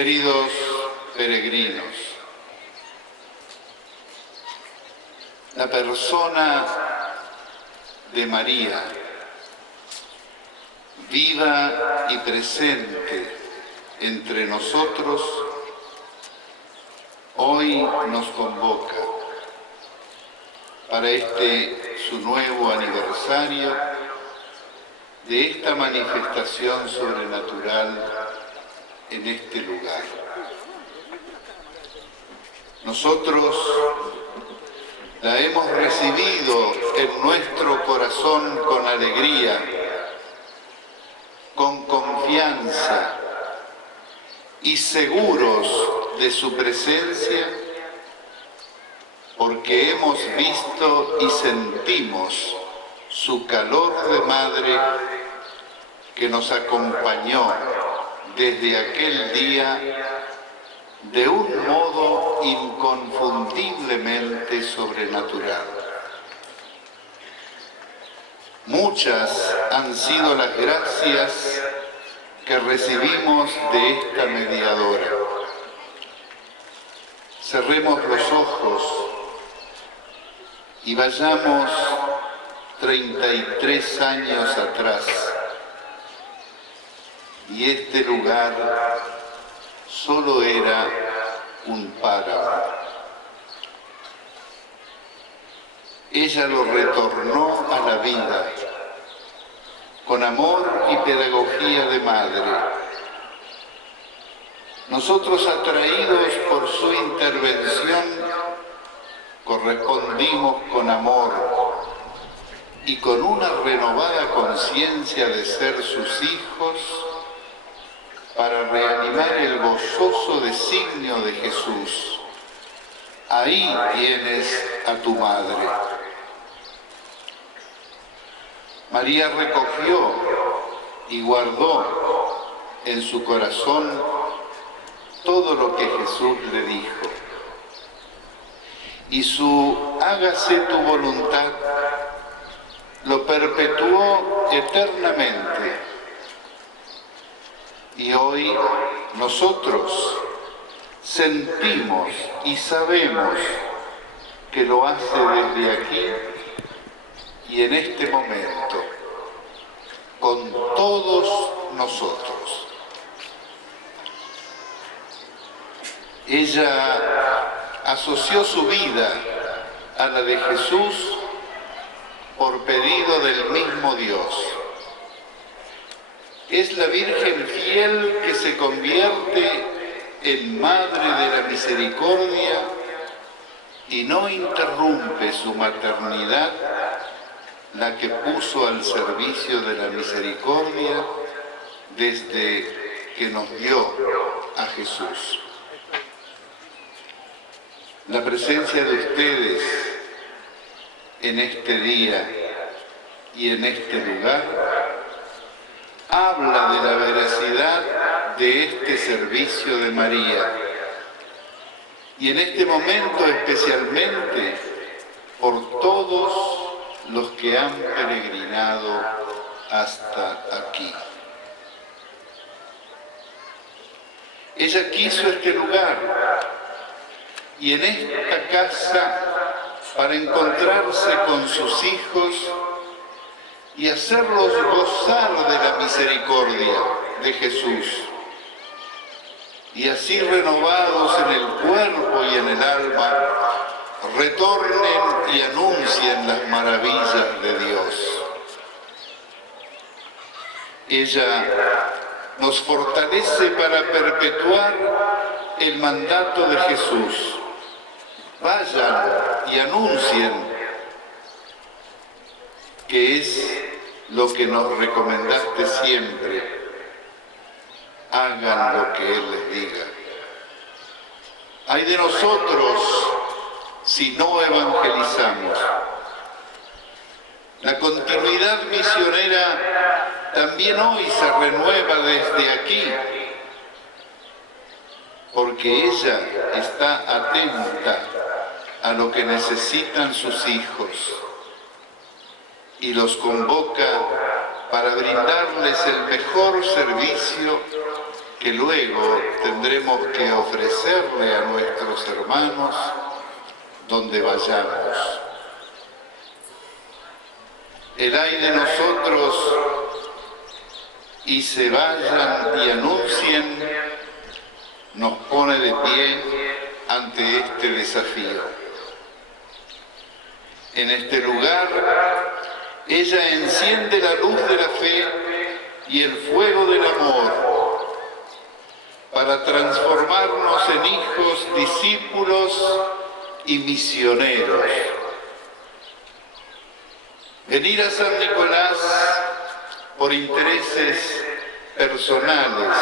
Queridos peregrinos, la persona de María, viva y presente entre nosotros, hoy nos convoca para su nuevo aniversario de esta manifestación sobrenatural en este lugar. Nosotros la hemos recibido en nuestro corazón con alegría, con confianza y seguros de su presencia, porque hemos visto y sentimos su calor de madre que nos acompañó desde aquel día de un modo inconfundiblemente sobrenatural. Muchas han sido las gracias que recibimos de esta mediadora. Cerremos los ojos y vayamos 33 años atrás. Y este lugar solo era un páramo. Ella lo retornó a la vida con amor y pedagogía de madre. Nosotros, atraídos por su intervención, correspondimos con amor y con una renovada conciencia de ser sus hijos, para reanimar el gozoso designio de Jesús. Ahí tienes a tu madre. María recogió y guardó en su corazón todo lo que Jesús le dijo. Y su hágase tu voluntad lo perpetuó eternamente. Y hoy nosotros sentimos y sabemos que lo hace desde aquí y en este momento, con todos nosotros. Ella asoció su vida a la de Jesús por pedido del mismo Dios. Es la Virgen fiel que se convierte en Madre de la Misericordia y no interrumpe su maternidad, la que puso al servicio de la misericordia desde que nos dio a Jesús. La presencia de ustedes en este día y en este lugar habla de la veracidad de este servicio de María, y en este momento especialmente por todos los que han peregrinado hasta aquí. Ella quiso este lugar y en esta casa para encontrarse con sus hijos y hacerlos gozar de la misericordia de Jesús, y así renovados en el cuerpo y en el alma, retornen y anuncien las maravillas de Dios. Ella nos fortalece para perpetuar el mandato de Jesús. Vayan y anuncien, que es lo que nos recomendaste siempre. Hagan lo que Él les diga. Ay de nosotros si no evangelizamos. La continuidad misionera también hoy se renueva desde aquí, porque ella está atenta a lo que necesitan sus hijos y los convoca para brindarles el mejor servicio que luego tendremos que ofrecerle a nuestros hermanos donde vayamos. El ay de nosotros y se vayan y anuncien nos pone de pie ante este desafío. En este lugar, ella enciende la luz de la fe y el fuego del amor para transformarnos en hijos, discípulos y misioneros. Venir a San Nicolás por intereses personales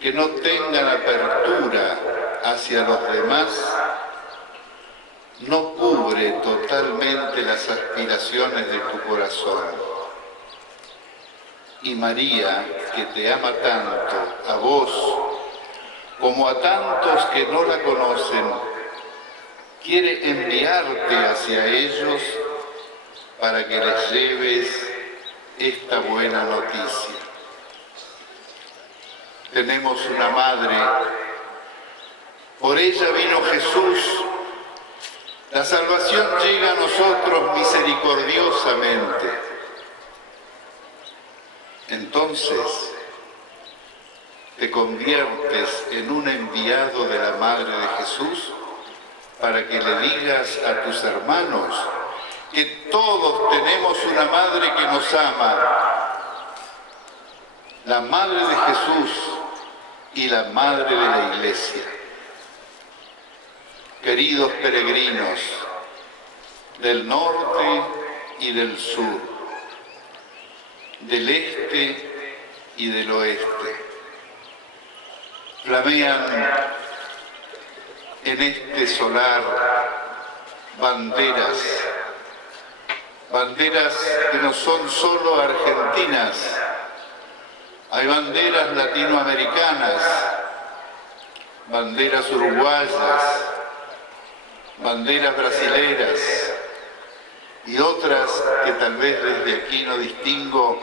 que no tengan apertura hacia los demás no cubre totalmente las aspiraciones de tu corazón. Y María, que te ama tanto, a vos como a tantos que no la conocen, quiere enviarte hacia ellos para que les lleves esta buena noticia. Tenemos una madre, por ella vino Jesús. La salvación llega a nosotros misericordiosamente. Entonces, te conviertes en un enviado de la Madre de Jesús para que le digas a tus hermanos que todos tenemos una Madre que nos ama, la Madre de Jesús y la Madre de la Iglesia. Queridos peregrinos del norte y del sur, del este y del oeste, flamean en este solar banderas que no son solo argentinas, hay banderas latinoamericanas, banderas uruguayas, banderas brasileras y otras que tal vez desde aquí no distingo,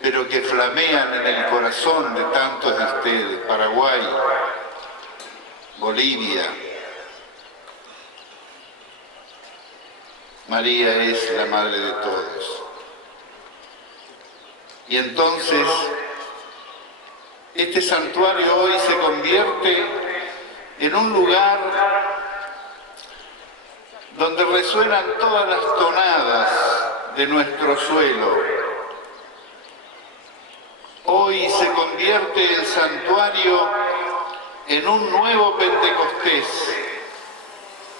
pero que flamean en el corazón de tantos de ustedes: Paraguay, Bolivia. María es la Madre de todos. Y entonces, este santuario hoy se convierte en un lugar donde resuenan todas las tonadas de nuestro suelo. Hoy se convierte el santuario en un nuevo Pentecostés,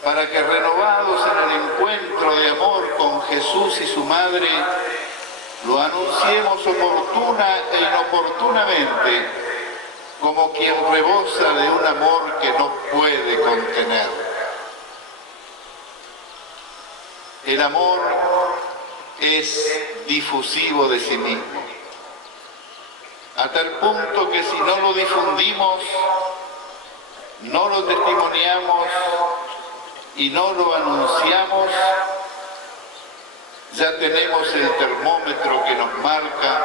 para que renovados en el encuentro de amor con Jesús y su Madre, lo anunciemos oportuna e inoportunamente, como quien rebosa de un amor que no puede contener. El amor es difusivo de sí mismo, a tal punto que si no lo difundimos, no lo testimoniamos y no lo anunciamos, ya tenemos el termómetro que nos marca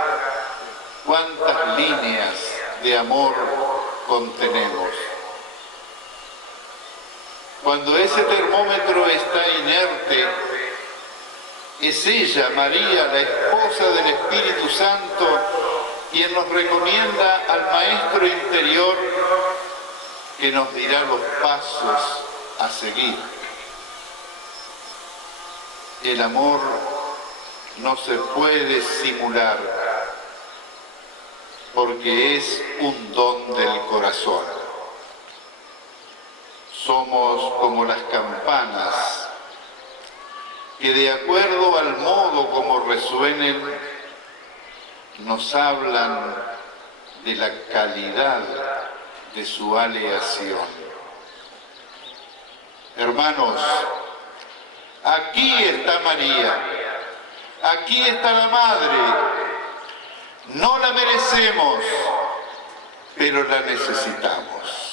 cuántas líneas de amor contenemos. Cuando ese termómetro está inerte, es ella, María, la esposa del Espíritu Santo, quien nos recomienda al Maestro interior que nos dirá los pasos a seguir. El amor no se puede simular porque es un don del corazón. Somos como las campanas que, de acuerdo al modo como resuenen, nos hablan de la calidad de su aleación. Hermanos, aquí está María, aquí está la Madre. No la merecemos, pero la necesitamos.